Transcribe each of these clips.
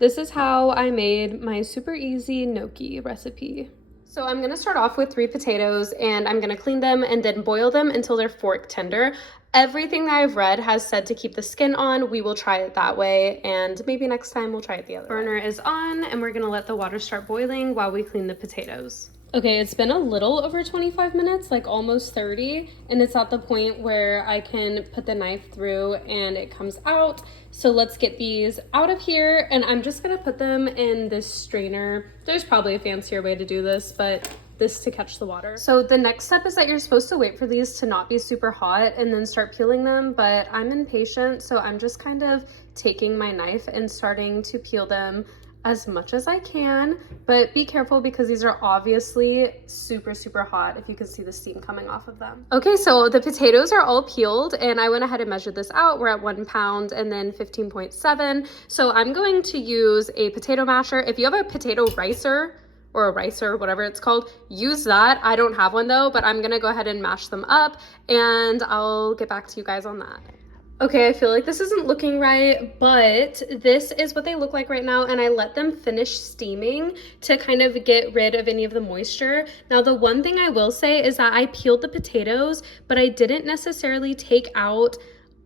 This is how I made my super easy gnocchi recipe. So I'm gonna start off with 3 potatoes and I'm gonna clean them and then boil them until they're fork tender. Everything that I've read has said to keep the skin on. We will try it that way, and maybe next time we'll try it the other way. Burner is on and we're gonna let the water start boiling while we clean the potatoes. Okay, it's been a little over 25 minutes, like almost 30, and it's at the point where I can put the knife through and it comes out. So let's get these out of here, and I'm just gonna put them in this strainer. There's probably a fancier way to do this, but this to catch the water. So the next step is that you're supposed to wait for these to not be super hot and then start peeling them, but I'm impatient, so I'm just kind of taking my knife and starting to peel them as much as I can, but be careful because these are obviously super, super hot if you can see the steam coming off of them. Okay, so the potatoes are all peeled and I went ahead and measured this out. We're at 1 pound and then 15.7. So I'm going to use a potato masher. If you have a potato ricer, or a ricer, whatever it's called, use that. I don't have one though, but I'm gonna go ahead and mash them up and I'll get back to you guys on that. Okay, I feel like this isn't looking right, but this is what they look like right now, and I let them finish steaming to kind of get rid of any of the moisture. Now, the one thing I will say is that I peeled the potatoes, but I didn't necessarily take out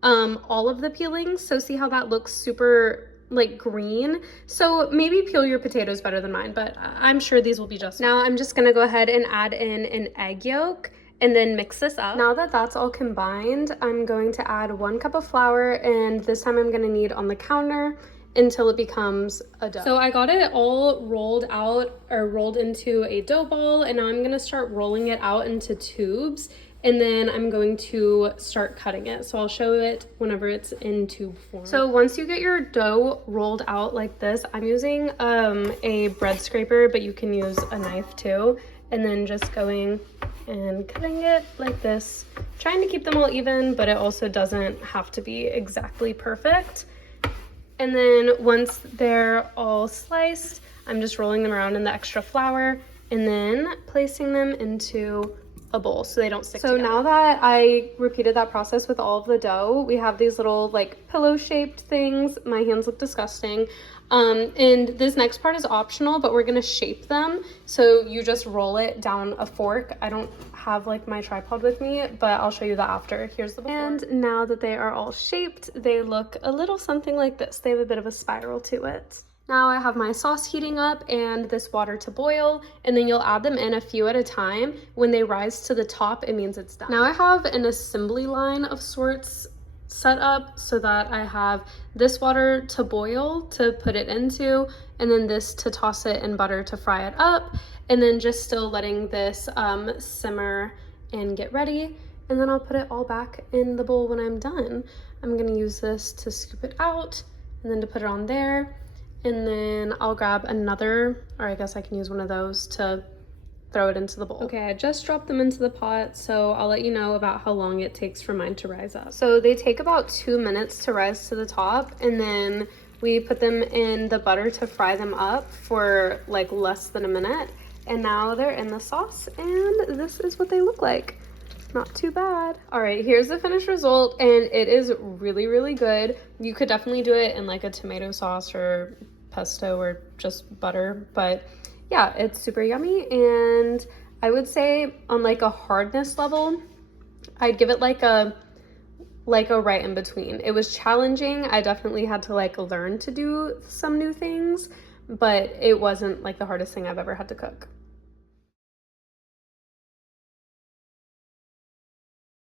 all of the peelings. So see how that looks super like green? So maybe peel your potatoes better than mine, but I'm sure these will be just fine. Now I'm just gonna go ahead and add in an egg yolk and then mix this up. Now that that's all combined, I'm going to add 1 cup of flour, and this time I'm gonna knead on the counter until it becomes a dough. So I got it all rolled out or rolled into a dough ball, and now I'm gonna start rolling it out into tubes, and then I'm going to start cutting it. So I'll show it whenever it's in tube form. So once you get your dough rolled out like this, I'm using a bread scraper, but you can use a knife too, and then just going and cutting it like this, trying to keep them all even, but it also doesn't have to be exactly perfect. And then once they're all sliced, I'm just rolling them around in the extra flour and then placing them into a bowl so they don't stick together. So now that I repeated that process with all of the dough, we have these little like pillow shaped things. My hands look disgusting. And this next part is optional, but we're gonna shape them. So you just roll it down a fork. I don't have like my tripod with me, but I'll show you that after. Here's the before. And now that they are all shaped, they look a little something like this. They have a bit of a spiral to it. Now I have my sauce heating up and this water to boil, and then you'll add them in a few at a time. When they rise to the top, it means it's done. Now I have an assembly line of sorts set up so that I have this water to boil to put it into, and then this to toss it in butter to fry it up, and then just still letting this simmer and get ready. And then I'll put it all back in the bowl when I'm done. I'm gonna use this to scoop it out and then to put it on there. And then I'll grab another, or I guess I can use one of those to throw it into the bowl. Okay, I just dropped them into the pot, so I'll let you know about how long it takes for mine to rise up. So they take about 2 minutes to rise to the top, and then we put them in the butter to fry them up for like less than a minute. And now they're in the sauce, and this is what they look like. Not too bad. All right, here's the finished result, and it is really, really good. You could definitely do it in like a tomato sauce or pesto or just butter, but yeah, it's super yummy. And I would say on like a hardness level, I'd give it like a right in between. It was challenging. I definitely had to like learn to do some new things, but it wasn't like the hardest thing I've ever had to cook.